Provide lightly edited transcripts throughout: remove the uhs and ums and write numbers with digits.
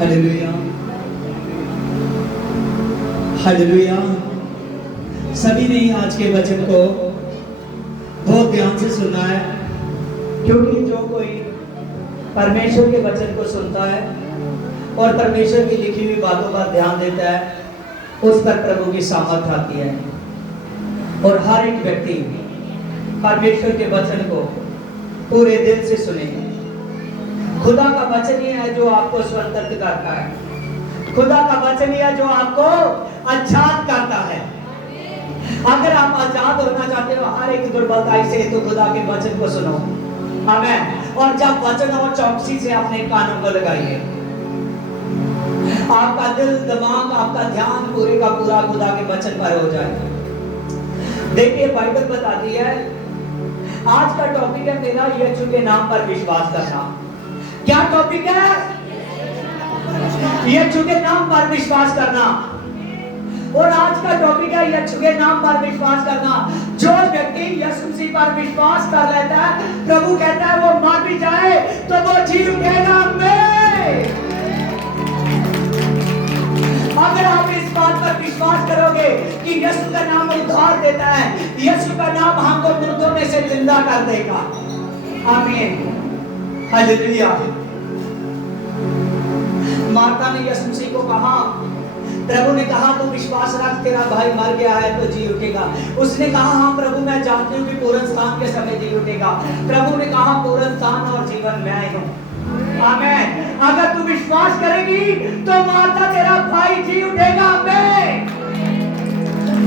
Hallelujah, hallelujah. सभी ने आज के वचन को बहुत ध्यान से सुनना है, क्योंकि जो कोई परमेश्वर के वचन को सुनता है और परमेश्वर की लिखी हुई बातों पर ध्यान देता है, उस पर प्रभु की सामर्थ आती है। और हर एक व्यक्ति परमेश्वर के वचन को पूरे दिल से सुनेगा। खुदा का वचन ही है जो आपको स्वतंत्र करता है। खुदा का वचन ही है जो आपको आजाद करता है। अगर आप आजाद होना चाहते हो हर एक दुर्बलता से, तो खुदा के वचन को सुनो। आमीन। और जब वचन और चौकसी से अपने कानों को लगाइए, आपका दिल, दिमाग, आपका ध्यान पूरे का पूरा खुदा के वचन पर हो जाए। देखिए, बाइबल बताती है, आज का टॉपिक है मेरा यीशु के नाम पर विश्वास करना। क्या टॉपिक है? यीशु के नाम पर विश्वास करना। और आज का टॉपिक है यीशु के नाम पर विश्वास करना। जो व्यक्ति यीशु मसीह पर विश्वास कर लेता है, प्रभु कहता है वो मर भी जाए तो वो जी उठेगा। अगर आप इस बात पर विश्वास करोगे कि यीशु का नाम उद्धार देता है, यीशु का नाम हमको मुर्दों में से जिंदा कर देगा। आमीन, हालेलुया। मार्था ने यीशु मसीह को कहा, प्रभु ने कहा तू विश्वास रख, तेरा भाई मर गया है तो जी उठेगा। उसने कहा हाँ प्रभु, मैं जानती हूँ कि पूर्ण स्थान के समय जी उठेगा। प्रभु ने कहा पूर्ण स्थान और जीवन मैं ही हूँ। आमीन। अगर तू विश्वास करेगी तो मार्था तेरा भाई जी उठेगा। आमीन।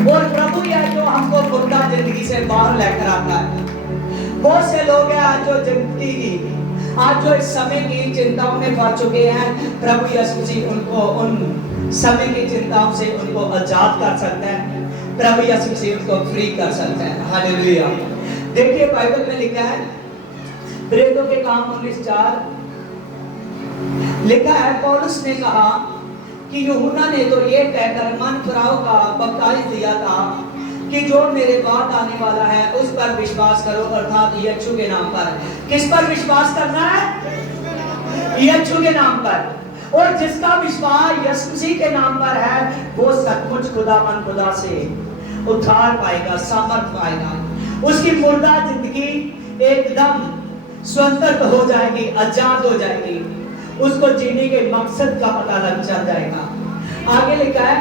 और प्रभु है जो हमको मुर्दा जिंदगी से बाहर लेकर आता है। बहुत से लोग हैं आज जो जिंदगी की, आज जो इस समय की चिंताओं में फंस चुके हैं, प्रभु यीशु मसीह उनको उन समय की चिंताओं से उनको आजाद कर सकता है। प्रभु यीशु मसीह उनको फ्री कर सकता है। हालेलुया। देखिए, बाइबल में लिखा है, प्रेरितों के काम 19:4 लिखा है, पौलुस ने कहा कि यूहन्ना ने तो ये कहकर मन फिराव का बपतिस्मा दिया था कि जो मेरे बाद आने वाला है उस पर विश्वास करो, अर्थात यीशु के नाम पर। किस पर विश्वास करना है? यीशु के नाम पर। और जिसका विश्वास यीशु मसीह के नाम पर है, वो सचमुच खुदा से उद्धार पाएगा, सामर्थ पाएगा। उसकी मुर्दा जिंदगी एकदम स्वतंत्र हो जाएगी, आजाद हो जाएगी। उसको जीने के मकसद का पता लग जाएगा। आगे लिखा है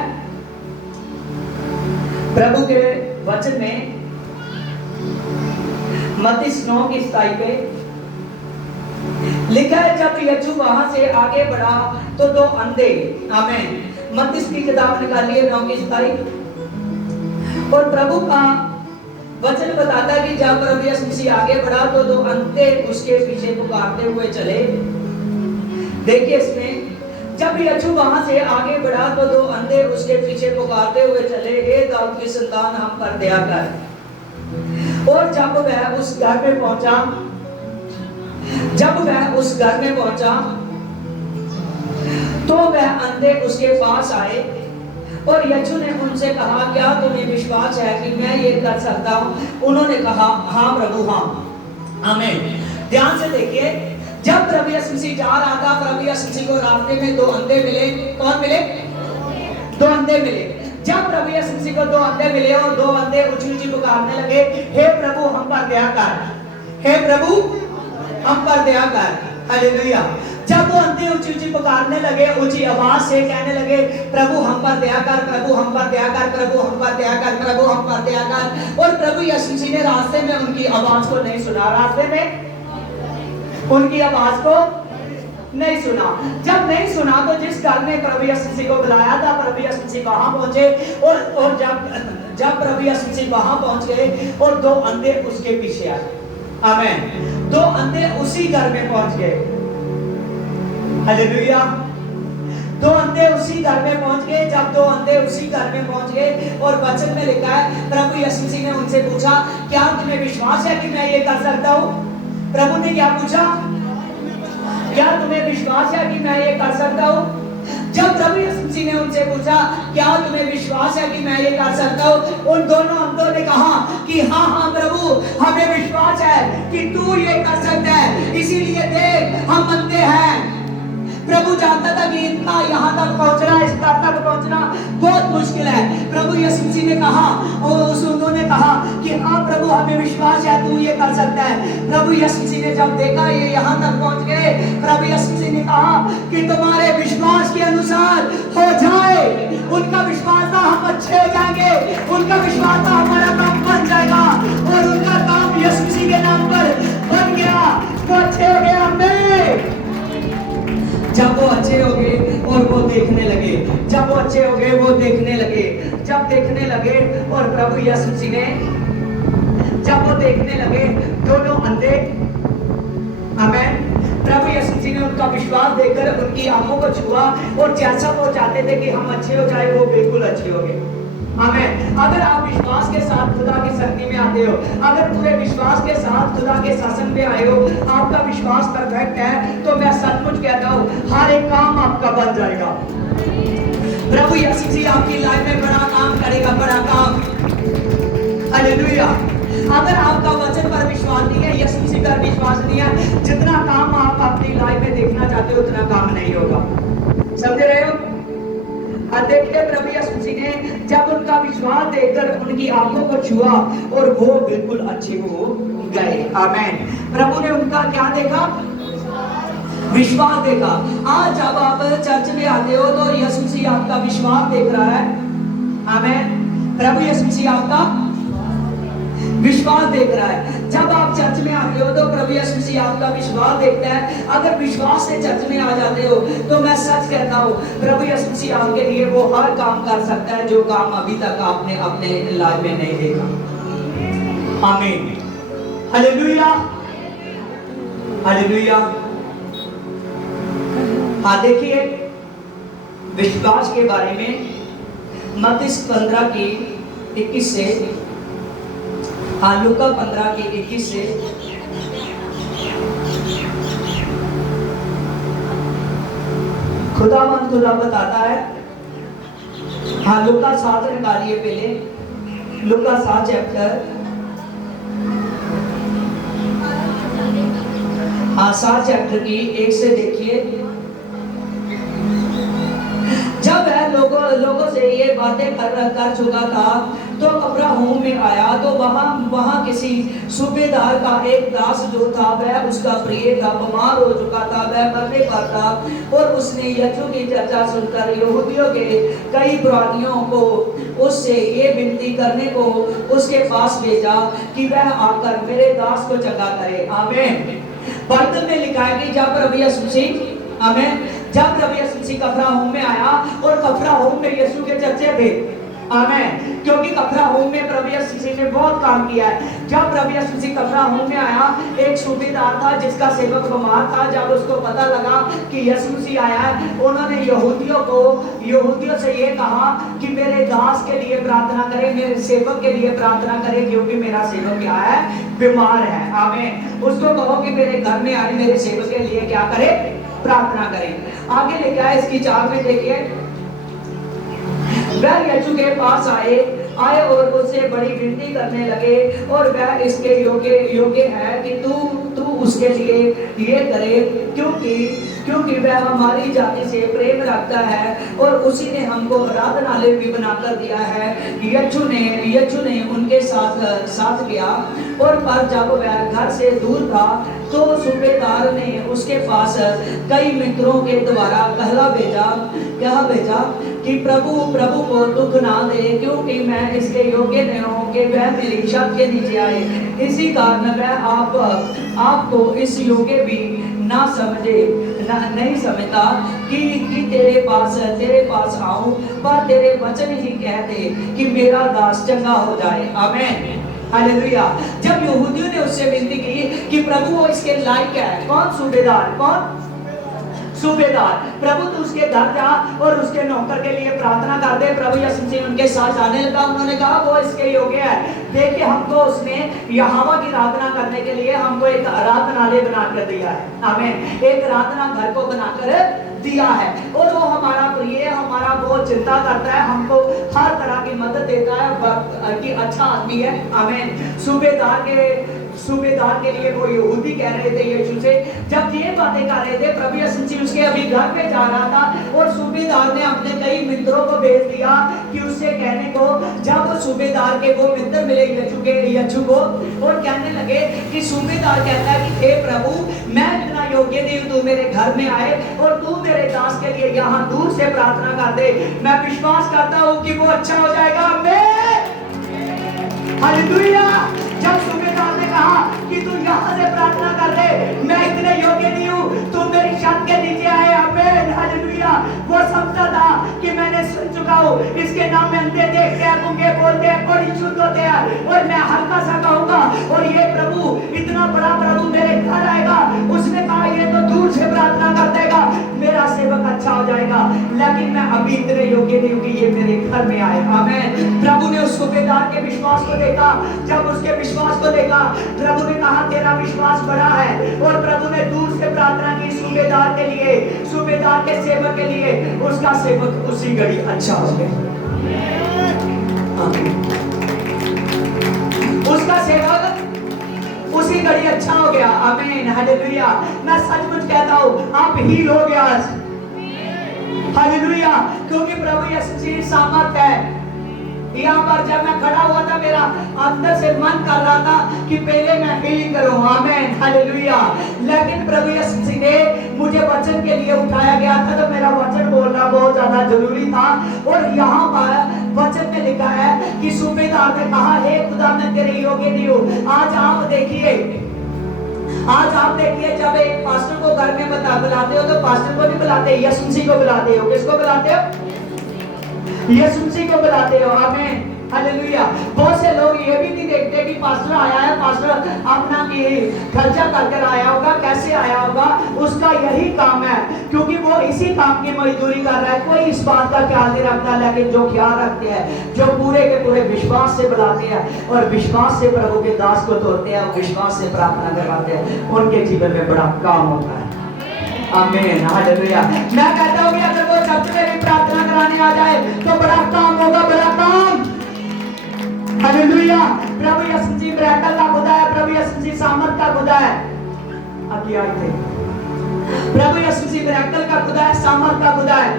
प्रभु के वचन में, मत्ती 9:27 पे लिखा है, जब यीशु वहां से आगे बढ़ा तो दो अंधे, आमीन, मत्ती की किताब निकालिए 9:27। और प्रभु का वचन बताता है कि जब प्रभु यीशु मसीह आगे बढ़ा तो दो अंधे उसके पीछे पुकारते हुए चले। देखिए इसमें, जब यीशु वहां से आगे बढ़ा तो दो अंधे उसके पीछे पुकारते हुए चले, हे दाऊद की संतान हम पर दया कर। और जब वह उस घर में पहुंचा तो वह अंधे उसके पास आए और यीशु ने उनसे कहा, क्या तुम्हें विश्वास है कि मैं ये कर सकता हूँ? उन्होंने कहा, हाँ प्रभु, हाँ। आमीन। ध्यान से देखिए, जब प्रभु यीशु मसीह जा रहा था, प्रभु यीशु मसीह को रास्ते में दो अंधे मिले। कौन मिले? दो अंधे मिले। जब प्रभु यीशु मसीह को दो अंधे मिले और दो अंधे ऊंची पुकारने लगे, हे प्रभु हम पर दया कर, हे प्रभु हम पर दया कर। हालेलुया। जब वो अंधे ऊंची पुकारने लगे, ऊंची आवाज से कहने लगे, प्रभु हम पर दया कर, प्रभु हम पर दया कर, प्रभु हम पर दया कर, प्रभु हम पर दया कर। और प्रभु यीशु मसीह ने रास्ते में उनकी आवाज को नहीं सुना, रास्ते में उनकी आवाज को नहीं सुना। जब नहीं सुना तो जिस घर में प्रभु यीशु मसीह को बुलाया था, प्रभु यीशु मसीह वहां पहुंचे। और जब प्रभु यीशु मसीह वहां पहुंच गए और दो अंधे उसके पीछे आए। आमीन। दो अंधे उसी घर में पहुंच गए। हालेलुया। दो अंधे उसी घर में पहुंच गए। जब दो अंधे उसी घर में पहुंच गए और वचन में लिखा है, प्रभु यीशु मसीह ने उनसे पूछा, क्या तुम्हें विश्वास है कि मैं ये कर सकता हूं? प्रभु ने क्या पूछा? क्या तुम्हें विश्वास है कि मैं ये कर सकता हूँ? जब प्रभु यीशु मसीह ने उनसे पूछा, क्या तुम्हें विश्वास है कि मैं ये कर सकता हूँ? उन दोनों अंधों ने कहा कि हाँ हाँ प्रभु, हमें विश्वास है कि तू ये कर सकता है, इसीलिए देख हम अंधे हैं। प्रभु जानता था कि इतना यहाँ तक पहुँचना, इस स्तर तक पहुँचना बहुत मुश्किल है। प्रभु यीशु मसीह ने कहा और उन्होंने कहा कि हाँ प्रभु हमें विश्वास है तू ये कर सकता है। प्रभु यीशु मसीह ने जब देखा ये यहाँ तक पहुँच गए, प्रभु यीशु मसीह ने कहा कि तुम्हारे विश्वास के अनुसार हो जाए। उनका विश्वास था हम अच्छे हो जाएंगे, उनका विश्वास था हमारा काम बन जाएगा और उनका काम यीशु मसीह के नाम पर बन गया। वो अच्छे हो गए। आमीन। जब वो अच्छे हो गए और वो देखने लगे, जब वो अच्छे हो गए वो देखने लगे, जब देखने लगे और प्रभु यीशु मसीह ने जब वो देखने लगे दोनों अंधे, आमीन, प्रभु यीशु मसीह ने उनका विश्वास देखकर उनकी आंखों को छुआ और जैसा वो चाहते थे कि हम अच्छे हो जाए वो बिल्कुल अच्छे हो गए। आमीन। अगर आप विश्वास के साथ खुदा की शक्ति में आते हो, अगर पूरे विश्वास के साथ खुदा के शासन में आए हो, आपका विश्वास परफेक्ट है, तो मैं सचमुच कहता हूँ हर एक काम आपका बन जाएगा। प्रभु यीशु मसीह आपकी लाइफ में बड़ा काम करेगा, बड़ा काम। हालेलुया। अगर आपका वचन पर विश्वास नहीं है, यीशु मसीह पर विश्वास नहीं है, जितना काम आप अपनी लाइफ में देखना चाहते हो उतना काम नहीं होगा। समझ रहे हो? देखिए प्रभु यीशु मसीह ने जब उनका विश्वास देखकर उनकी आंखों को छुआ और वो बिल्कुल अच्छे हो गए। आमीन। प्रभु ने उनका क्या देखा? विश्वास देखा। आज जब आप चर्च में आते हो तो यीशु मसीह आपका विश्वास देख रहा है। आमीन। प्रभु यीशु मसीह आपका विश्वास देख रहा है। जब आप चर्च में आते हो तो प्रभु यीशु मसीह आपका विश्वास देखता है। अगर विश्वास से चर्च में आ जाते हो तो मैं सच कहता हूँ प्रभु यीशु मसीह आपके लिए वो हर काम कर सकता है जो काम अभी तक आपने अपने लाइफ में नहीं देखा। आमीन। हालेलुया। हालेलुया। हाँ देखिए विश्वास के बारे में मत्ती 15 की 21 से, हाँ लूका 15 की 21 से, खुदा बताता है। हाँ लूका 7 निकालिए पहले, लूका 7 चैप्टर, हाँ 7 चैप्टर की 1 से देखिए। जब वह लोगों से ये बातें कर चुका था तो कफरनहूम में आया तो वहाँ किसी सूबेदार का एक दास जो था वह उसका प्रिय था, बीमार हो चुका था, वह मरने पर था और उसने यीशु की चर्चा सुनकर यहूदियों के कई पुरानियों को उससे ये विनती करने को उसके पास भेजा कि वह आकर मेरे दास को चंगा करे। आमीन। बाइबल में लिखा है कि जब प्रभु यीशु मसीह, आमीन, जब प्रभु यीशु मसीह कफरनहूम में आया और कफरनहूम में यीशु के चर्चे थे। आमीन। क्योंकि कफरनहूम में प्रभु यीशु मसीह ने बहुत काम किया है। जब प्रभु यीशु मसीह कफरनहूम में आया, एक सूबेदार था जिसका सेवक बीमार था। जब उसको पता लगा कि यीशु मसीह आया है, उन्होंने यहूदियों से ये कहा कि मेरे दास के लिए प्रार्थना करें, मेरे सेवक के लिए प्रार्थना करें, क्योंकि मेरा सेवक क्या है? बीमार है। आमीन। उसको कहो कि मेरे घर में आए, मेरे सेवक के लिए क्या करे? प्रार्थना करें। आगे लेके आए इसकी 4 में देखिए, वह यीशु के पास आए और उससे बड़ी विनती करने लगे और वह इसके योग्य है कि तू उसके लिए ये करे, क्योंकि वह हमारी जाति से प्रेम रखता है और उसी ने हमको आराधनालय भी बनाकर दिया है। यीशु ने उनके साथ गया और पर जब वह घर से दूर था तो सूबेदार ने उसके पास कई मित्रों के द्वारा कहा भेजा कि प्रभु को दुख ना दे, क्योंकि मैं इसके योग्य नहीं हूँ कि वह मेरी छत के नीचे आए। इसी कारण वह आपको इस योग्य भी नहीं समझता कि तेरे पास आऊं, पर तेरे वचन ही कहते कि मेरा दास चंगा हो जाए। आमीन। हालेलुया। जब यहूदियों ने उससे विनती की कि प्रभु वो इसके लायक है, कौन? सूबेदार। कौन? सूबेदार। प्रभु तू उसके घर जा और उसके नौकर के लिए प्रार्थना कर दे। प्रभु यीशु मसीह उनके साथ जाने लगा। उन्होंने कहा वो इसके योग्य है। देखिए हमको उसने यहोवा की आराधना करने के लिए हमको एक आराधनालय बनाकर दिया है। आमीन। एक आराधना घर को बनाकर दिया है और वो हमारा प्रिय, हमारा बहुत चिंता करता है, हमको हर तरह की मदद देता है कि अच्छा आदमी है। आमीन। सूबेदार के सूबेदार के लिए वो यहूदी कह रहे थे यीशु से, जब ये बातें कर रहे थे, प्रभु यीशु मसीह उसके अभी घर पे जा रहा था और सूबेदार ने अपने कई मित्रों को भेज दिया कि उससे कहने को, जब सूबेदार के वो मित्र मिले यीशु को और कहने लगे कि सूबेदार कहता है कि हे प्रभु, मैं इतना योग्य नहीं हूं तू मेरे घर में आए और तू मेरे दास के लिए यहाँ दूर से प्रार्थना कर दे, मैं विश्वास करता हूँ कि वो अच्छा हो जाएगा। आमीन, हालेलुया। जब सूबेदार ने कहा कि तू यहाँ से प्रार्थना कर दे, मैं इतने योग्य नहीं हूँ, तू मेरी छत के नीचे आए। आमीन, हालेलुया। वो समझता था कि मैंने सुन चुका हूँ, इसके नाम में अंधे देखते हैं, गूंगे बोलते हैं, बड़ी शुद्ध होते हैं, और मैं हल्का सा कहूंगा और ये प्रभु, इतना बड़ा प्रभु मेरे घर आएगा। उसने कहा ये तो दूर से प्रार्थना कर देगा, मेरा सेवक अच्छा हो जाएगा, लेकिन मैं अभी इतने योग्य नहीं हूँ कि ये मेरे घर में आए। आमीन। प्रभु ने उस सूबेदार के विश्वास को देखा, जब उसके विश्वास को देखा, प्रभु ने कहा तेरा विश्वास बड़ा है, और प्रभु ने दूर से प्रार्थना की सूबेदार के लिए, सूबेदार के सेवक के लिए। उसका सेवक उसी घड़ी अच्छा हो गया। उसका सेवक उसी घड़ी अच्छा हो गया। आमीन, हालेलुया। मैं सचमुच कहता हूँ, आप हील हो गया आज। हालेलुया, क्योंकि प्रभु यीशु मसीह सामर्थ है। यहाँ पर जब मैं खड़ा हुआ था, मेरा अंदर से मन कर रहा था कि पहले मैं हीलिंग करूँ। आमीन, हालेलुया। लेकिन प्रभु यीशु मसीह ने मुझे वचन के लिए उठाया गया था, तो मेरा वचन बोलना बहुत ज्यादा जरूरी था। और यहाँ पर वचन में लिखा है कि सूबेदार ने कहा, हे खुदा, मैं तेरे योग्य नहीं हूँ। आज आप देखिए, जब एक पास्टर को घर में बुलाते हो, तो पास्टर को नहीं बुलाते, यीशु मसीह को बुलाते हो। किसको बुलाते हो? यीशु मसीह को बुलाते हो। आमीन, हालेलुया। बहुत से लोग ये भी नहीं देखते कि पास्टर आया है, पास्टर अपना खर्चा कर आया होगा, कैसे आया होगा, उसका यही काम है, क्योंकि वो इसी काम की मजदूरी कर रहा है। कोई इस बात का ख्याल नहीं रखता, लेकिन जो ख्याल रखते हैं, जो पूरे के पूरे विश्वास से बुलाते हैं और विश्वास से प्रभु के दास को तोड़ते हैं, विश्वास से प्रार्थना करवाते हैं, उनके जीवन में बड़ा काम होता है। आमीन, हालेलुया। मैं कहता हूँ कि अगर वो चर्च में भी प्रार्थना कराने आ जाए तो बड़ा काम होगा, बड़ा काम। हालेलुया। प्रभु यीशु मसीह मिरेकल का खुदा है, प्रभु यीशु मसीह सामर्थ का खुदा है। आगे आए थे, प्रभु यीशु मसीह मिरेकल का खुदा है, सामर्थ का खुदा है।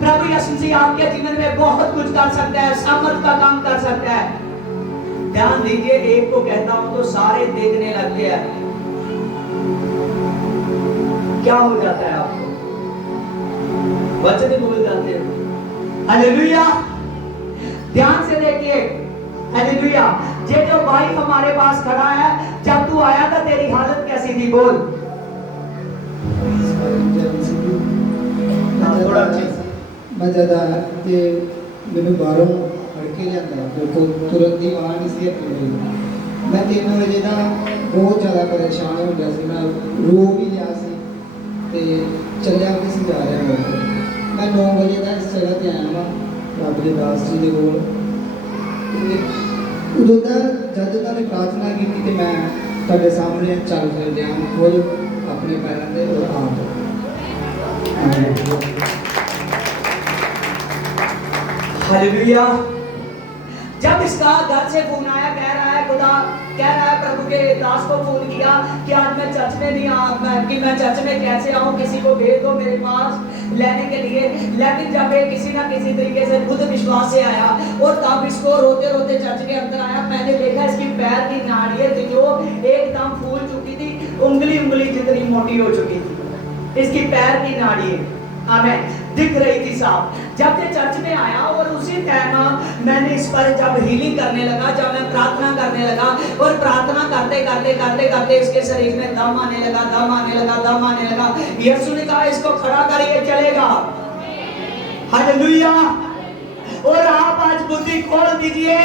प्रभु यीशु मसीह आपके जीवन में बहुत कुछ कर सकता है, सामर्थ का काम कर सकता है। ध्यान दीजिए, एक को कहता हूं तो सारे देखने लगते हैं। क्या हो जाता है आपको? वचन भूल जाते हो। हालेलुया। ध्यान से देखिए, हालेलुया। ये जो भाई हमारे पास खड़ा है, जब तू आया था तेरी हालत कैसी थी? बोल। मैं ज्यादा ते मैंने बाहरों हड़के लिया तो तुरंत ही वहां नहीं सी रही। मैं 3 बजे ना बहुत ज्यादा परेशान हो गया सी, मैं रो भी लिया सी ते चलिया भी सी जा रहा है। मैं 9 बजे तक इस जगह ते आया हां, रब दे दास जी दे कोल। उदों तक जब तक ने प्रार्थना की थी, मैं तेरे सामने चल फिर गया, खोल अपने पैरों पे और आप। हालेलुया। जब इसका घर से फोन आया, कह रहा है खुदा, कह रहा है प्रभु के दास को फोन किया कि आज मैं चर्च में नहीं आ, कि मैं चर्च में कैसे आऊं, किसी को भेज दो मेरे पास लेने के लिए। लेकिन जब ये किसी ना किसी तरीके से खुद विश्वास से आया और तब इसको रोते रोते चर्च के अंदर आया, मैंने देखा इसकी पैर की नाड़ियां थी जो एकदम फूल चुकी थी, उंगली जितनी मोटी हो चुकी थी, इसकी पैर की नाड़ियां हमें दिख रही थी साफ। जब ये चर्च में आया और उसी टाइम मैंने इस पर जब हीलिंग करने लगा, जब मैं प्रार्थना करने लगा और प्रार्थना करते करते करते करते इसके शरीर में दम आने लगा, दम आने लगा, दम आने लगा। यीशु ने कहा इसको खड़ा करिए, चलेगा। हालेलुया। और आप आज बुद्धि खोल दीजिए।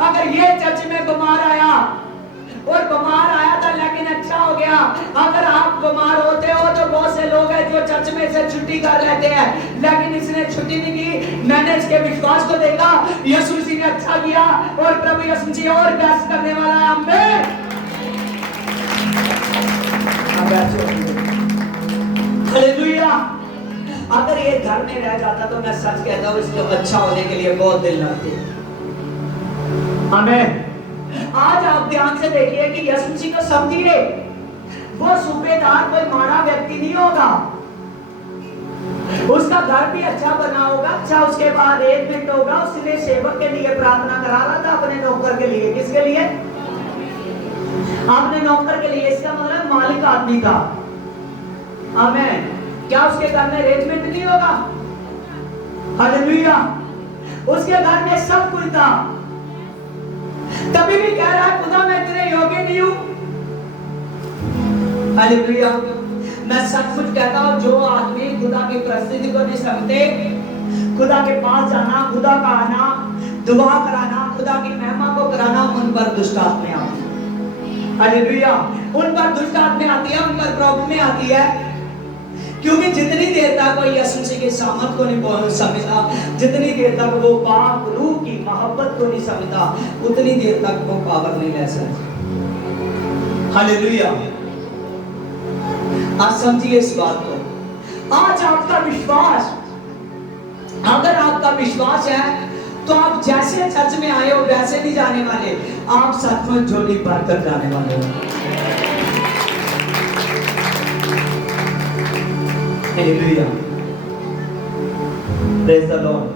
अगर ये चर्च में बीमार आया और बीमार आया था लेकिन अच्छा हो गया, अगर आप बीमार होते हो तो बहुत से लोग हैं जो चर्च में से छुट्टी कर लेते हैं, लेकिन इसने छुट्टी नहीं की। मैंने इसके विश्वास को देखा, यीशु मसीह ने अच्छा किया और प्रभु यीशु मसीह और बेस्ट करने वाला है। आमीन। हालेलुया। अगर ये घर में रह जाता तो मैं सच कहता हूँ इसको अच्छा होने के लिए बहुत दिन लगते। आमीन। आज आप ध्यान से देखिए कि यीशु मसीह को समझिए, वो सूबेदार कोई माड़ा व्यक्ति नहीं होगा। उसका घर भी अच्छा बना होगा। अच्छा, उसके बाद एक मिनट होगा, उसने सेवक के लिए प्रार्थना करा रहा था, अपने नौकर के लिए। किसके लिए? अपने नौकर के लिए। इसका मतलब मालिक आदमी था। आमीन। क्या उसके घर में अरेंजमेंट नहीं होगा? हालेलुया। उसके घर में सब कुछ था, तभी भी कह रहा है खुदा मैं तेरे योग्य नहीं हूं। हालेलुया। मैं सब कुछ कहता हूं, जो आदमी खुदा की प्रस्तुति को नहीं समझते, खुदा के पास जाना, खुदा का आना, दुआ कराना, खुदा की महिमा को कराना, उन पर दुष्ट आत्माएं आती है। हालेलुया। उन पर दुष्ट आत्माएं आती है, उन पर प्रॉब्लम आती है। क्योंकि जितनी देर तक वो यीशु मसीह की सामर्थ को नहीं समझता, जितनी देर तक वो पाक रूह की मोहब्बत को नहीं समझता, उतनी देर तक वो पावर नहीं ले सकता। हालेलुया। आज समझिए इस बात को। आज आपका विश्वास, अगर आपका विश्वास है तो आप जैसे चर्च में आए हो वैसे नहीं जाने वाले, आप सचमुच झोली भरकर जाने वाले हो। हालेलुया। Praise the Lord.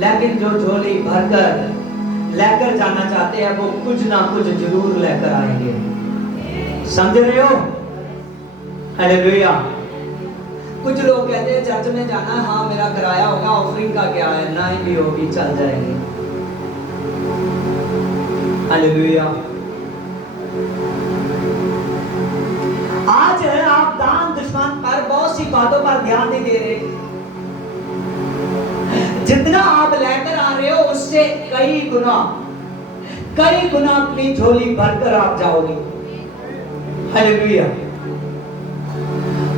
लेकिन जो झोली भरकर लेकर जाना चाहते हैं, वो कुछ ना कुछ जरूर लेकर आएंगे। समझ रहे हो? हालेलुया। कुछ लोग कहते हैं चर्च में जाना है, हाँ मेरा किराया होगा, ऑफरिंग का क्या है, ना ही भी होगी चल जाएंगे। हालेलुया। आज आप दान दुश्मन पर बहुत सी बातों पर ध्यान नहीं दे रहे। जितना आप लेकर आ रहे हो उससे कई गुना अपनी झोली भरकर आप जाओगे। हालेलुया।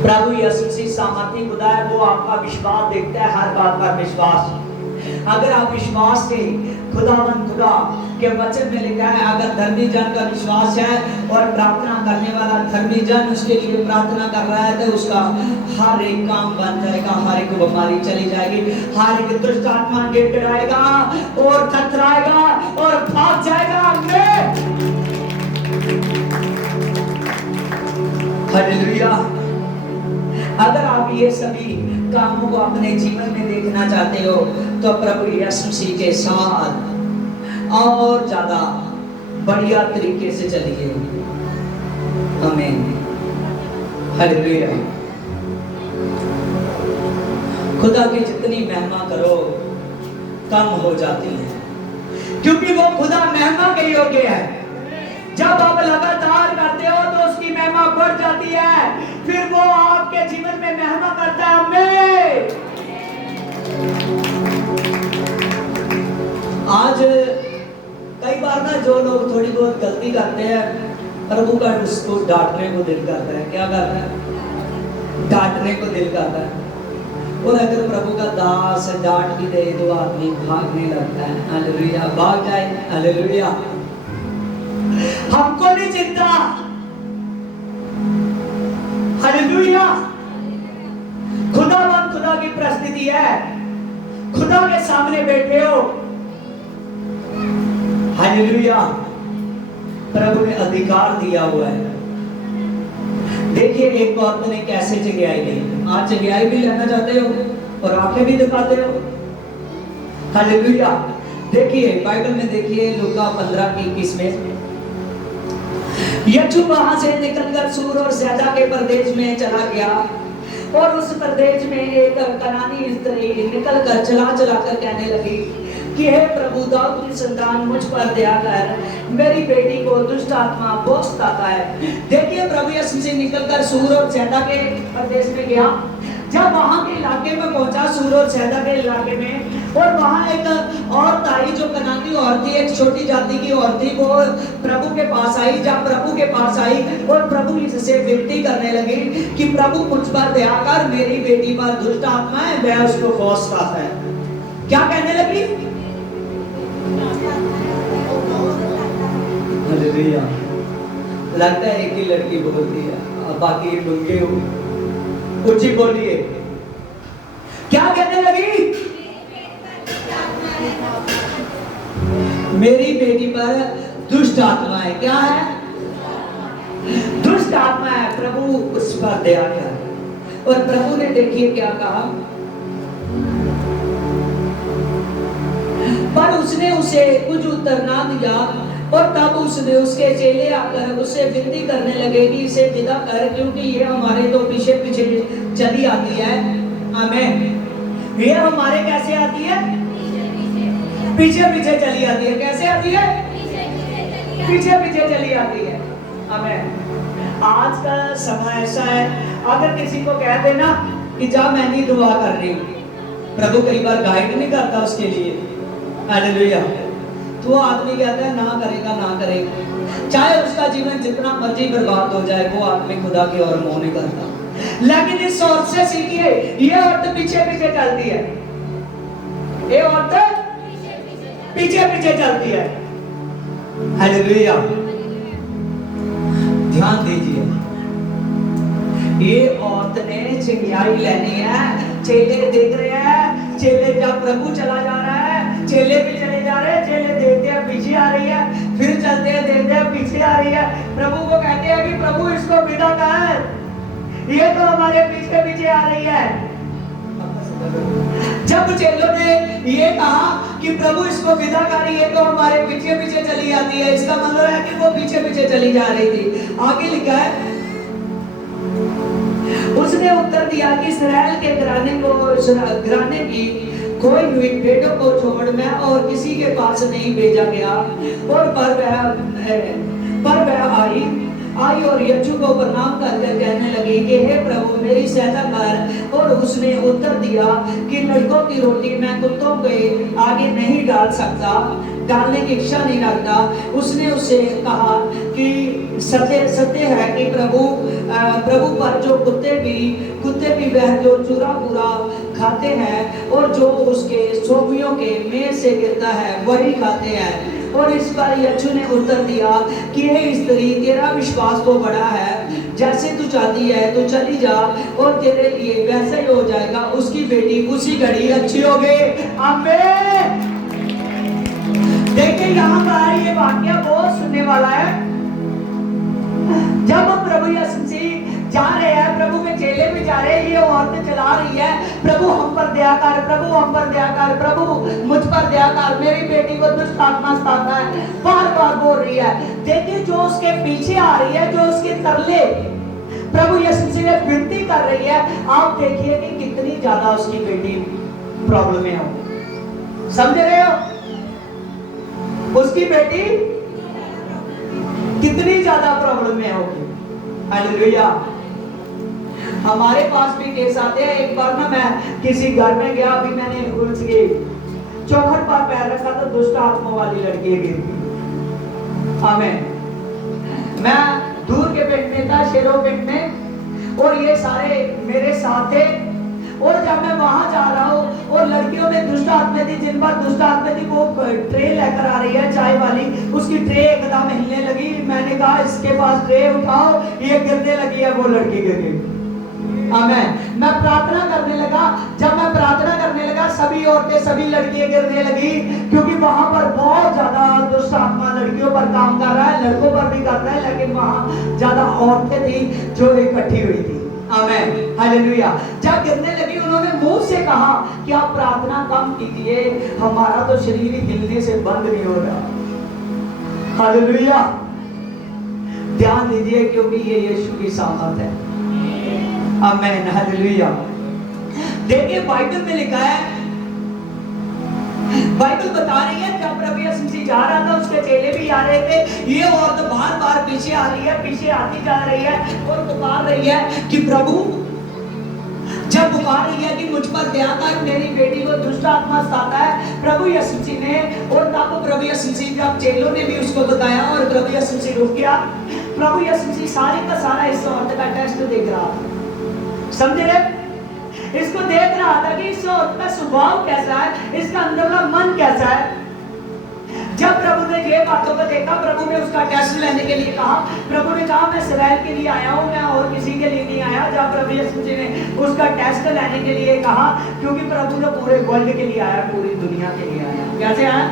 प्रभु यीशु मसीह सामर्थी खुदा है, वो आपका विश्वास देखता है, हर बात पर विश्वास। अगर आप विश्वास से खुदावंद खुदा के वचन में लिखा है, अगर धर्मी जन का विश्वास है और प्रार्थना करने वाला धर्मी जन उसके लिए प्रार्थना कर रहा है, तो उसका हर एक काम बन जाएगा, हर एक बीमारी चली जाएगी, हर एक दुष्ट आत्मा गिड़गिड़ाएगा और थरथराएगा और भाग जाएगा। हालेलुया। अगर आप ये सभी कामों को अपने जीवन में देखना चाहते हो तो प्रभु यीशु मसीह के साथ और ज्यादा बढ़िया तरीके से चलिए। आमीन। हालेलुया। खुदा की जितनी महिमा करो कम हो जाती है, क्योंकि वो खुदा महिमा के योग्य है। जब आप लगातार करते हो तो उसकी महिमा बढ़ जाती है, फिर वो आपके जीवन में महिमा करता है। आमीन। आज कई बार ना जो लोग थोड़ी बहुत गलती करते हैं, प्रभु का उसको डांटने को दिल करता है। क्या करता है? डांटने को दिल करता है। और अगर प्रभु का दास डांट भी दे तो आदमी भागने लगता है। हालेलुया। भाग जाए। हालेलुया। हमको नहीं चिंता। हालेलुया। खुदा की प्रस्तुति है, खुदा के सामने बैठे हो। हालेलुया। प्रभु ने अधिकार दिया हुआ है। देखिए एक औरत ने कैसे जगह ली। आज जगह भी लेना चाहते हो और आंखें भी दिखाते हो। हालेलुया। देखिए बाइबल में देखिए लूका 15:21 में, यीशु वहां से निकलकर सूर और सैदा के प्रदेश में चला गया और उस प्रदेश में एक कनानी स्त्री निकलकर चला कर कहने लगी कि हे प्रभु दाऊद की संतान मुझ पर दया कर, मेरी बेटी को दुष्ट आत्मा बहुत सताता है। देखिए प्रभु यीशु मसीह निकलकर सूर और सैदा के प्रदेश में गया। जब वहां के इलाके में पहुंचा, सूर और सैदा के इलाके में, और वहां एक औरत आई जो कनानी औरत थी, एक छोटी जाति की औरत थी, वो प्रभु के पास आई। जब प्रभु के पास आई और प्रभु इससे विनती करने लगी कि प्रभु मुझ पर दया कर, मेरी बेटी पर दुष्ट आत्मा है, वह उसको फौस खाता है। क्या कहने लगी? हालेलुया। लगता है एक ही लड़की बोलती है, बाकी लुंगे हो। ऊंची बोलिए। क्या कहने लगी? मेरी बेटी पर दुष्ट आत्मा है। क्या है? दुष्ट आत्मा है। प्रभु उस पर दया कर। और प्रभु ने देखिए क्या कहा, पर उसने उसे कुछ उत्तर ना दिया। और तब उसने उसके चेले आकर उससे विनती करने लगे कि इसे विदा कर, क्योंकि ये हमारे तो पीछे पीछे चली आती है। आमीन। ये हमारे कैसे आती है? पीछे पीछे चली आती है। कैसे आती है? पीछे पीछे चली आती है। आमीन। आज का समय ऐसा है, अगर किसी को कह देना कि जा मैं नहीं दुआ कर रही हूँ, प्रभु कई बार गाइड नहीं करता उसके लिए। हालेलुया। तो वो आदमी कहता है ना करेगा, ना करेगा, चाहे उसका जीवन जितना मर्जी बर्बाद हो जाए, वो आदमी खुदा की ओर मुंह नहीं करता। लेकिन इस औरत से सीखिए, ये औरत पीछे पीछे चलती है। ये औरत पीछे पीछे चलती है। हालेलुया। ध्यान दीजिए, ये औरत ने चिंगाई लेनी है। चेले देख रहे हैं, चेले जब प्रभु चला जा रहा है, चेले भी चले जा रहे हैं। चेले देखते हैं पीछे आ रही है, फिर चलते हैं, देखते हैं पीछे आ रही है। प्रभु को कहते हैं कि प्रभु इसको विदा कर, ये तो हमारे पीछे पीछे आ रही है। जब चेलों ने ये कहा कि प्रभु इसको विदा कर, ये तो हमारे पीछे पीछे चली आती है, इसका मतलब है कि वो पीछे पीछे चली जा रही थी। आगे लिखा है, उसने उत्तर दिया कि इस्राएल के घराने की खोई हुई भेड़ों को छोड़ मैं और किसी के पास नहीं भेजा गया। और पर वह आई और यीशु को प्रणाम करके कहने लगी कि हे प्रभु मेरी सहायता कर। और उसने उत्तर दिया कि लड़कों की रोटी मैं कुत्तों के आगे नहीं डाल सकता, डालने की इच्छा नहीं रखता। उसने उससे कहा कि सत्य सत्य है कि प्रभु पर जो कुत्ते भी वह जो चूरा पूरा खाते हैं और जो उसके सोबियों के मेज से गिरता है वही खाते हैं। और इस पर यीशु ने उत्तर दिया कि हे स्त्री, तेरा विश्वास तो बड़ा है, जैसे तू चाहती है तो चली जा, और तेरे लिए वैसा ही हो जाएगा। उसकी बेटी उसी घड़ी अच्छी हो गई। आमीन। देखिए यहाँ पर ये वाक्य बहुत सुनने वाला है। जब प्रभु यीशु मसीह जा रहे हैं, प्रभु के चेले भी जा रहे हैं, ये औरतें चला रही है, प्रभु हम पर दया कर, प्रभु हम पर दया कर, प्रभु मुझ पर दया कर, मेरी बेटी को दुष्ट आत्मा सताता है, बार बार बोल रही है। देखिए जो उसके पीछे आ रही है, जो उसके तरले प्रभु यीशु मसीह ने विनती कर रही है, आप देखिए कि कितनी ज्यादा उसकी बेटी प्रॉब्लम में हो। समझ रहे हो? उसकी बेटी कितनी ज्यादा प्रॉब्लम में होगी। हालेलुया। हमारे पास भी केस आते हैं। एक बार ना मैं किसी घर में गया, अभी मैंने उलझ गई, चौखट पर पैर रखा तो दुष्ट आत्मा वाली लड़की गिर गई। आमीन। मैं दूर के पिंड में था, शेरों पिंड में, और ये सारे मेरे साथ थे। और जब मैं वहां जा रहा हूँ और लड़कियों में दुष्ट आत्मा थी, जिन पर दुष्ट आत्मा थी, वो ट्रे लेकर आ रही है चाय वाली, उसकी ट्रे एकदम हिलने लगी। मैंने कहा इसके पास ट्रे उठाओ, ये गिरने लगी है। वो लड़की गिर गई। आमीन। मैं प्रार्थना करने लगा। जब मैं प्रार्थना करने लगा, सभी औरतें, सभी लड़कियां गिरने लगी, क्योंकि वहां पर बहुत ज्यादा दुष्ट आत्मा लड़कियों पर काम कर रहा है, लड़कों पर भी कर रहा है, लेकिन वहां ज्यादा औरतें थी जो इकट्ठी हुई थी। आमीन। हालेलुया। जब गिरने लगी, उन्होंने मुंह से कहा कि आप प्रार्थना कम कीजिए, हमारा तो शरीर ही हिलने से बंद नहीं हो रहा। हालेलुया। ध्यान दीजिए, क्योंकि ये यीशु की सामर्थ है। आमीन। हालेलुया। देखिए बाइबल में लिखा है, बाइबल बता रही है जब प्रभु यीशु मसीह जा रहा था, उसके चेले भी आ रहे थे, ये औरत बार बार पीछे आ रही है, पीछे आती जा रही है और पुकार रही है कि प्रभु, जब पुकार रही है कि मुझ पर दया कर, मेरी बेटी को दुष्ट आत्मा सताता है, प्रभु यीशु मसीह ने, और तब प्रभु यीशु मसीह, जब चेलों ने भी उसको बताया और प्रभु यीशु मसीह रुक गया, प्रभु यीशु मसीह सारे का सारा इस औरत का टेस्ट देख रहा था। समझ रहे? इसको देख रहा था कि इस औरत का स्वभाव कैसा है, इसका अंदर का मन कैसा है। जब प्रभु ने ये बातों को देखा, प्रभु ने उसका टेस्ट लेने के लिए कहा। प्रभु ने कहा मैं इस्राएल के लिए आया हूँ, मैं और किसी के लिए नहीं आया। जब प्रभु यीशु मसीह ने उसका टेस्ट लेने के लिए कहा, क्योंकि प्रभु ने पूरे वर्ल्ड के लिए आया, पूरी दुनिया के लिए आया। कैसे आया?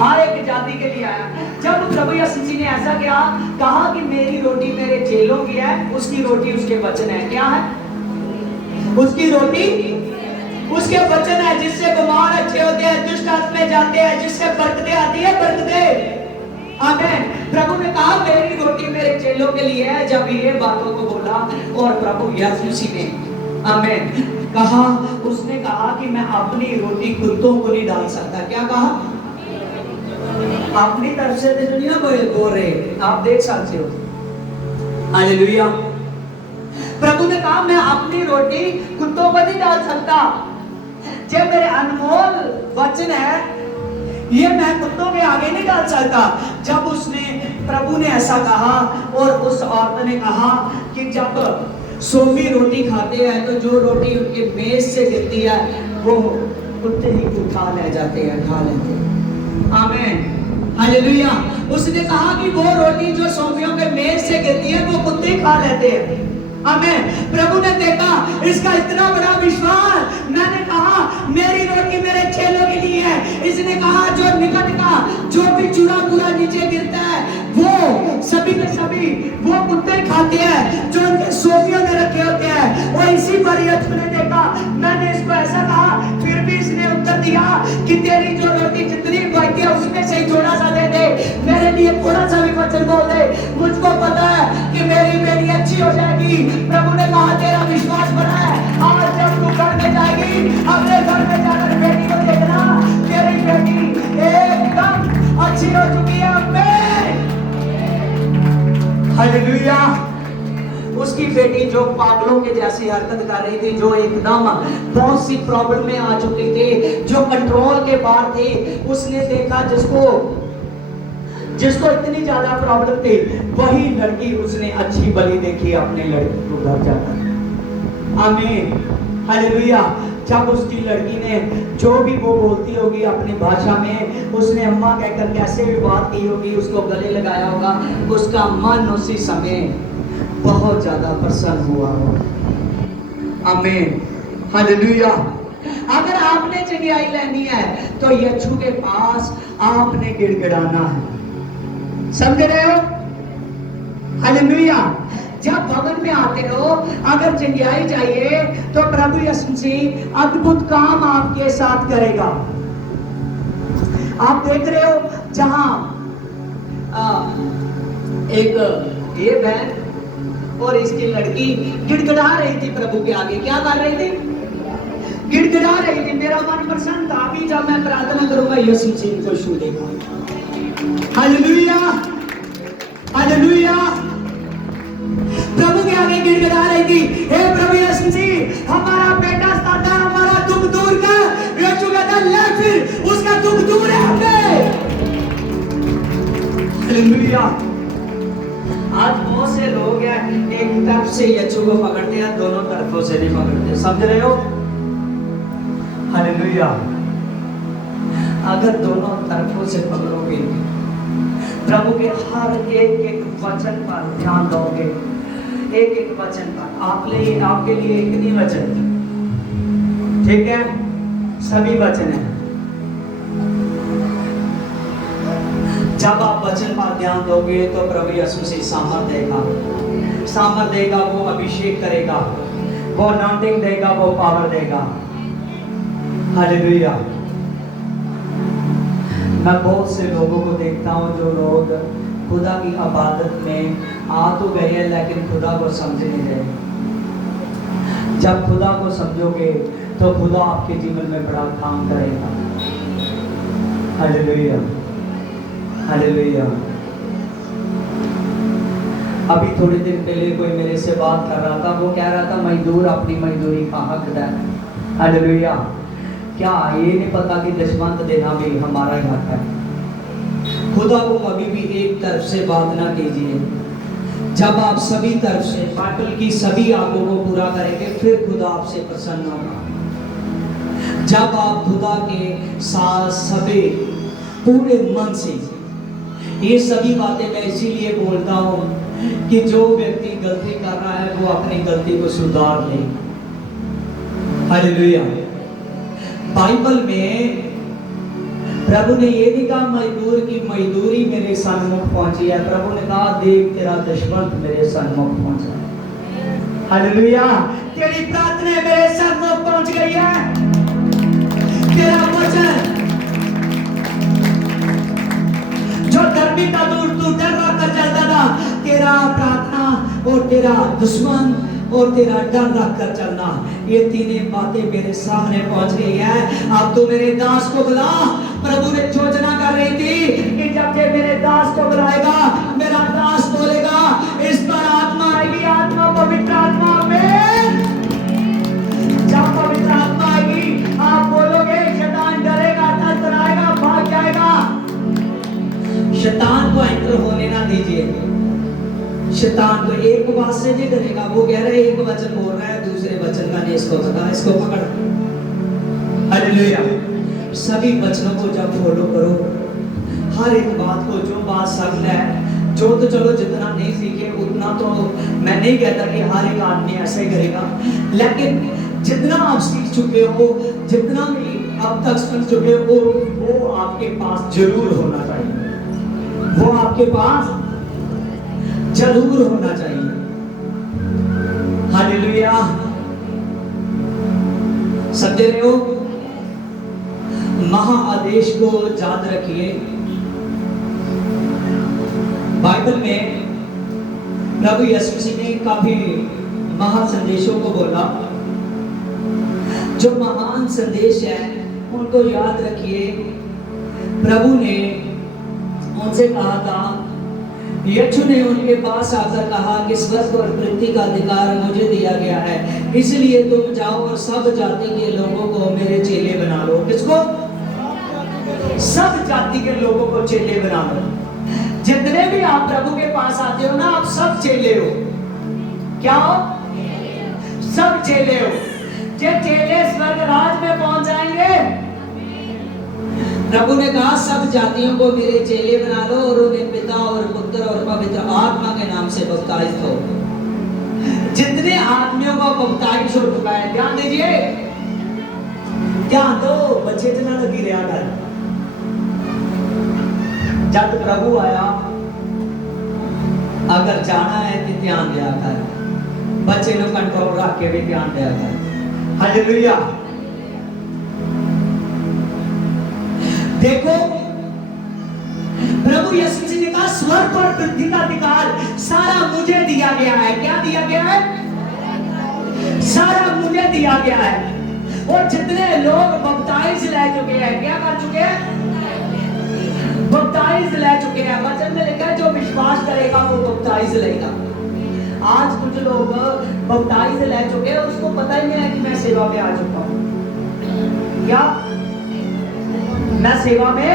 हर एक जाति के लिए आया। जब प्रभु यीशु मसीह ने ऐसा किया, कहा कि मेरी रोटी मेरे चेलों की है, उसकी रोटी उसके वचन है। क्या है उसकी रोटी? उसके वचन है, जिससे बीमार अच्छे होते हैं, दुष्ट आत्माएं जाते हैं, जिससे बरकतें आती है, बरकतें। आमीन। प्रभु ने कहा मेरी रोटी मेरे चेलों के लिए है। जब ये बातों को बोला और प्रभु यीशु मसीह ने आमीन कहा, उसने कहा कि मैं अपनी रोटी कुत्तों को नहीं डाल सकता। क्या कहा? अपनी तरफ से तो नहीं ना बोल रहे, आप देख सकते हो। हालेलुया। प्रभु ने कहा मैं अपनी रोटी कुत्तों को नहीं डाल सकता। जो मेरे अनमोल वचन है, ये मैं कुत्तों के आगे नहीं डाल सकता। जब उसने प्रभु ने ऐसा कहा और उस औरत ने कहा कि जब सोफी रोटी खाते हैं तो जो रोटी उनके मेज से गिरती है वो कुत्ते ही खा ले जाते हैं, खा लेते हैं। आमीन। हालेलुया। उसने कहा कि वो रोटी जो सोफियों के मेज से गिरती है वो कुत्ते खा लेते हैं। आमीन। प्रभु ने देखा इसका इतना बड़ा विश्वास। मैंने कहा मेरी रोटी मेरे चेलों के लिए है। इसने कहा जो निकट का जो भी चूड़ा पूरा नीचे गिरता है वो सभी के सभी वो कुत्ते खाते हैं जो उनके सोफियों में रखे होते हैं। और इसी पर यीशु ने देखा, मैंने इसको ऐसा कहा, फिर भी इसने उत्तर दिया कि तेरी जो रोटी जितनी बची है उसमें से थोड़ा सा दे दे, मेरे लिए थोड़ा सा भी वचन बोल दे, मुझको पता है कि मेरी बेटी अच्छी हो जाएगी। प्रभु ने कहा तेरा विश्वास बड़ा है, आज जब तू घर में जाएगी अपने घर में जाकर बेटी को देखना, तेरी बेटी एकदम अच्छी हो चुकी है। हालेलुया। उसकी बेटी जो पागलों के जैसी हरकत कर रही थी, जो एकदम बहुत सी प्रॉब्लम में आ चुकी थी, जो कंट्रोल के बाहर थी, उसने देखा जिसको इतनी ज्यादा प्रॉब्लम थी, वही लड़की उसने अच्छी भली देखी अपने लड़की को घर जाकर। आमीन। हालेलुया। जब उसकी लड़की ने जो भी वो बोलती होगी अपनी भाषा में, उसने अम्मा कहकर कैसे भी बात की होगी, उसको गले लगाया होगा, उसका मन उसी समय बहुत ज्यादा प्रसन्न हुआ होगा। आमीन। हालेलुया। अगर आपने चंगाई लेनी है तो यीशु के पास आपने गिड़गिड़ाना है। समझ रहे हो? हालेलुया। जब भवन में आते हो, अगर चंगाई चाहिए तो प्रभु यीशु मसीह अद्भुत काम आपके साथ करेगा। आप देख रहे हो जहां एक ये बहन और इसकी लड़की गिड़गिड़ा रही थी प्रभु के आगे। क्या कर रही थी? गिड़गिड़ा रही थी। मेरा मन प्रसन्न था। अभी जब मैं प्रार्थना करूंगा यीशु मसीह को छू देगा। हालेलुया। हालेलुया। प्रभु के आगे गिड़गिड़ा रही थी, हे प्रभु यीशु मसीह हमारा बेटा साता, हमारा दुख दूर कर। यीशु कहता ले फिर उसका दुख दूर है हमें। हालेलुया। आज बहुत से लोग हैं एक तरफ से यीशु को पकड़ते हैं, दोनों तरफों से नहीं पकड़ते। समझ रहे हो? हालेलुया। अगर दोनों तरफों से पकड़ोगे, प्रभु के हर एक वचन पर ध्यान दोगे, एक एक वचन पर, आपके लिए एक नहीं वचन, ठीक है, सभी वचन है। जब आप वचन पर ध्यान दोगे तो प्रभु यीशु से सामर्थ देगा, वो अभिषेक करेगा, वो अनॉइंटिंग देगा, वो पावर देगा। हालेलुया। मैं बहुत से लोगों को देखता हूँ जो लोग खुदा की इबादत में आ तो गए हैं लेकिन खुदा को समझ नहीं रहे। जब खुदा को समझोगे तो खुदा आपके जीवन में बड़ा काम करेगा। हालेलुया। हालेलुया। अभी थोड़ी देर पहले कोई मेरे से बात कर रहा था, वो कह रहा था मजदूर अपनी मजदूरी का हकदार है। हालेलुया। क्या ये नहीं पता कि दशमंत देना भी हमारा ही हक है? खुदा को कभी भी एक तरफ से बात ना कीजिए। जब आप सभी तरफ से बाइबल की सभी आगों को पूरा करेंगे फिर खुदा आपसे प्रसन्न होगा। जब आप खुदा के साथ सभी पूरे मन से, ये सभी बातें मैं इसीलिए बोलता हूँ कि जो व्यक्ति गलती कर रहा है वो अपनी गलती को सुधार ले। हालेलुया। बाइबल में प्रभु ने ये नहीं कहा मजदूर की मजदूरी मेरे सन्मुख पहुंची है, प्रभु ने कहा देख तेरा दुश्मन मेरे सन्मुख पहुंचा है। हालेलुया, तेरी प्रार्थना मेरे सन्मुख पहुंच गई है। तेरा वचन जो धर्मी का तू डर रख कर चलता था, तेरा प्रार्थना और तेरा दुश्मन और तेरा डर रख कर चलना, ये तीनों बातें मेरे सामने पहुंच गई है। अब तो मेरे दास को बुला। प्रभु ने योजना कर रही थी कि जब ये मेरे दास को बुलाएगा, मेरा दास बोलेगा इस पर आत्मा आएगी, आत्मा पवित्र आत्मा में। जब पवित्र आत्मा आएगी आप बोलोगे, शैतान डरेगा, थरथराएगा, भाग जाएगा। शैतान को एंटर होने ना दीजिए। शैतान को एक बात से नहीं डरेगा, वो कह रहा है एक वचन बोल रहा है, दूसरे वचन का नहीं इसको पता, इसको पकड़। हालेलुया, सभी वचनों को जब फॉलो करो, हर एक बात को, जो बात सच है, जो तो चलो जितना नहीं सीखे उतना तो मैं नहीं कहता कि हर एक आदमी ऐसे ही करेगा, लेकिन जितना आप सीख चुके हो, जितना भी अब तक सुन चुके हो, वो आपके पास जरूर होना चाहिए, वो आपके पास जरूर होना चाहिए। हालेलुया, समझ रहे हो? महाआदेश को याद रखिए। बाइबल में प्रभु यीशु मसीह ने काफी महान संदेशों को बोला। जो महान संदेश है उनको याद रखिए। प्रभु ने उनसे कहा था, यीशु ने उनके पास आकर कहा कि स्वर्ग और पृथ्वी का अधिकार मुझे दिया गया है, इसलिए तुम जाओ और सब जाति के लोगों को मेरे चेले बना लो। किसको? सब जाति के लोगों को चेले बना लो। जितने भी आप प्रभु के पास आते हो ना, आप सब चेले हो। क्या हो? सब चेले हो। जे चेले स्वर्ग राज में पहुंच जाएंगे। प्रभु ने कहा सब जातियों को मेरे चेले बना लो और उन्हें पिता और पुत्र और पवित्र आत्मा के नाम से बपतिस्म हो। जितने आदमियों को बपतिस्म हो चुका है, ध्यान दीजिए, ध्यान दो, बच्चे जना लगी रहा कर। जब प्रभु आया, अगर जाना है तो ध्यान दिया कर, बच्चे लोग कंट्रोल रख के भी ध्यान दिया कर। हालेलुया। देखो, प्रभु यीशु मसीह ने कहा स्वर्ग और पृथ्वी का अधिकार सारा मुझे दिया गया है। क्या दिया गया है? सारा मुझे दिया गया है। और जितने लोग बपतिस्म ले चुके हैं, क्या कर चुके हैं? बपतिस्म ले चुके हैं। वचन में लिखा है जो विश्वास करेगा वो बपतिस्म लेगा। आज कुछ लोग बपतिस्म ले चुके हैं, उसको पता ही नहीं है कि मैं सेवा में आ चुका हूं। क्या मैं सेवा में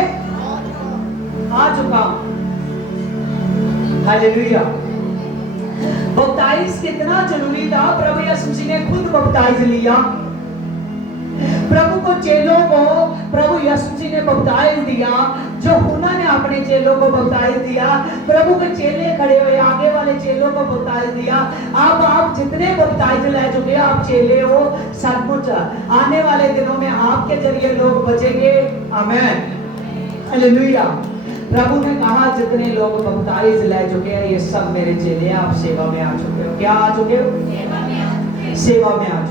आ चुका हूं? हालेलुया। बपतिस्म कितना जरूरी था। प्रभु यीशु मसीह ने खुद बपतिस्म लिया। प्रभु को चेलों को प्रभु यीशु मसीह ने बपतिस्म दिया। जो उन्होंने अपने चेलों को बपतिस्म दिया, प्रभु के चेले खड़े हुए आगे वाले चेलों को बपतिस्म दिया। अब आप जितने बपतिस्म ले चुके हैं, आप चेले हो। सचमुच आने वाले दिनों में आपके जरिए लोग बचेंगे। आमीन, हालेलुया। प्रभु ने कहा जितने लोग बपतिस्म ले चुके हैं, ये सब मेरे चेले हैं। आप सेवा में आ चुके हो। क्या आ चुके हो? सेवा में आ चुके हो।